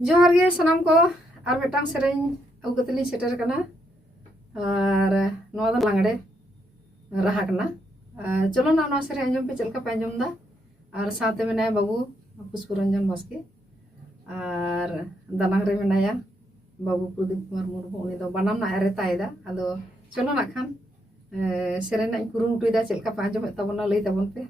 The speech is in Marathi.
जोहार गे सनाम को और मिटांग सेरें अगु कतली सेटर कना और नवा दा लांगड़े रहा कना चलो ना नवा सेरें अंजम पे चलका पे अंजम दा और साथे में बाबू पुष्परंजन बास्के और दानांग रे मेनाया बाबू प्रदीप कुमार मुर्मू उनी दो बनाम ना एरे तायदा अदो चलो ना खान सेरें ना कुरुमुटुदा चलका पे अंजम तबना लई तबन पे।